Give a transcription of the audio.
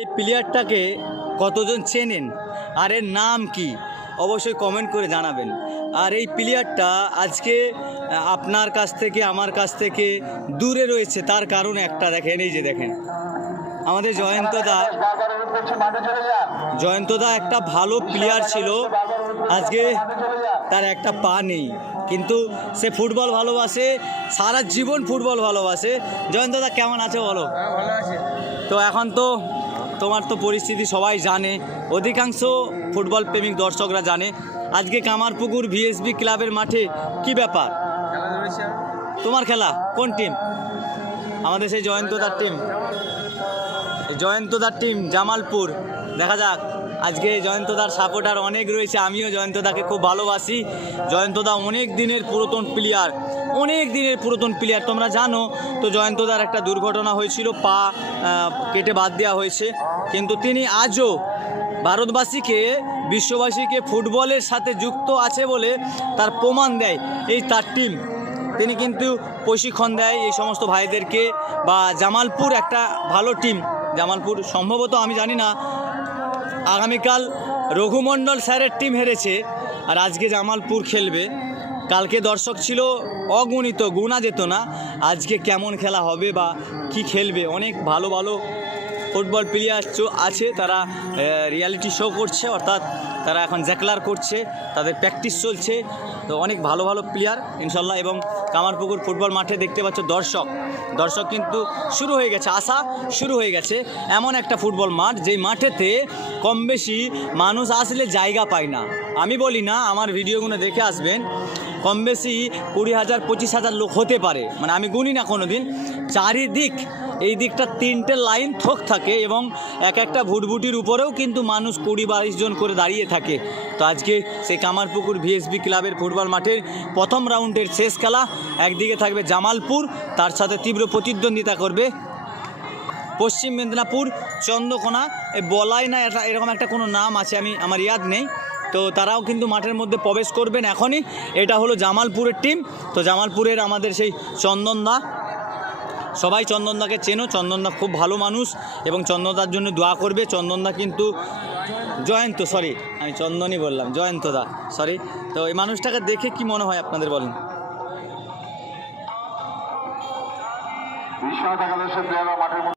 এই প্লেয়ারটাকে কতজন চেনেন? আর এর নাম কি? অবশ্যই কমেন্ট করে জানাবেন। আর এই প্লেয়ারটা আজকে আপনার কাছ থেকে আমার কাছ থেকে দূরে রয়েছে। তার কারণ একটা দেখেন এই যে দেখেন। আমাদের জয়ন্তদা জয়ন্তদা একটা ভালো প্লেয়ার ছিল। আজকে তার একটা পা নেই। কিন্তু সে ফুটবল ভালোবাসে সারা জীবন ফুটবল ভালোবাসে। জয়ন্তদা কেমন আছে বলো? হ্যাঁ তো এখন তো তোমার তো পরিস্থিতি সবাই জানে। অধিকাংশ ফুটবল প্রেমিক দর্শকরা জানে। আজকে কামারপুকুর ভিএসবি ক্লাবের মাঠে কি ব্যাপার? তোমার খেলা, কোন টিম আমাদের সেই জয়ন্তদার টিম জয়ন্তদার টিম জামালপুর। দেখা যাক। আজকে জয়ন্তদার সাপোর্টার অনেক রয়েছে, আমিও জয়ন্তদাকে খুব ভালোবাসি। জয়ন্তদা অনেক দিনের পুরাতন প্লেয়ার অনেক দিনের পুরাতন প্লেয়ার তোমরা জানো, তো জয়ন্তদার একটা দুর্ঘটনা হয়েছিল, পা কেটে বাদ দেওয়া হয়েছে। কিন্তু তিনি আজও ভারতবাসীকে, বিশ্ববাসীকে ফুটবলের সাথে যুক্ত আছে বলে তার প্রমাণ দেয় এই তার টিম তিনি কিন্তু প্রশিক্ষণ দেয় এই সমস্ত ভাইদেরকে, বা জামালপুর একটা ভালো টিম জামালপুর সম্ভবত, আমি জানি না আগামীকাল রঘুমণ্ডল স্যারের টিম হেরেছে আর আজকে জামালপুর খেলবে। কালকে দর্শক ছিল অগণিত গুণা যেত না আজকে কেমন খেলা হবে বা কি খেলবে? অনেক ভালো ভালো ফুটবল প্লেয়ার আছে, তারা রিয়ালিটি শো করছে, অর্থাৎ তারা এখন জ্যাকলার করছে, তাদের প্র্যাকটিস চলছে। তো অনেক ভালো ভালো প্লেয়ার ইনশাল্লাহ, এবং কামারপুকুর ফুটবল মাঠে দেখতে পাচ্ছ দর্শক। দর্শক কিন্তু শুরু হয়ে গেছে আসা শুরু হয়ে গেছে। এমন একটা ফুটবল মাঠ, যেই মাঠেতে কম বেশি মানুষ আসলে জায়গা পায় না। আমি বলি না, আমার ভিডিওগুলো দেখে আসবেন। কম বেশি কুড়ি হাজার, পঁচিশ হাজার লোক হতে পারে। মানে আমি গুনি না কোনো দিন চারিদিক, এই দিকটা তিনটে লাইন থোক থাকে এবং এক একটা ভুটভুটির উপরেও কিন্তু মানুষ কুড়ি বাইশ জন করে দাঁড়িয়ে থাকে। তো আজকে সেই কামারপুকুর ভিএসবি ক্লাবের ফুটবল মাঠের প্রথম রাউন্ডের শেষ খেলা, একদিকে থাকবে জামালপুর, তার সাথে তীব্র প্রতিদ্বন্দ্বিতা করবে পশ্চিম মেদিনীপুর, চন্দ্রকোনা। বলাই না এটা, এরকম একটা কোনো নাম আছে, আমি, আমার ইয়াদ নেই। তো তারাও কিন্তু মাঠের মধ্যে প্রবেশ করবেন এখনই। এটা হলো জামালপুরের টিম তো জামালপুরের আমাদের সেই চন্দনদা। সবাই চন্দনদাকে চেনো। চন্দনদা খুব ভালো মানুষ এবং চন্দনদার জন্য দোয়া করবে। চন্দনদা কিন্তু জয়ন্ত সরি আমি চন্দনই বললাম জয়ন্তদা সরি তো এই মানুষটাকে দেখে কি মনে হয় আপনাদের বলেন? মাঠের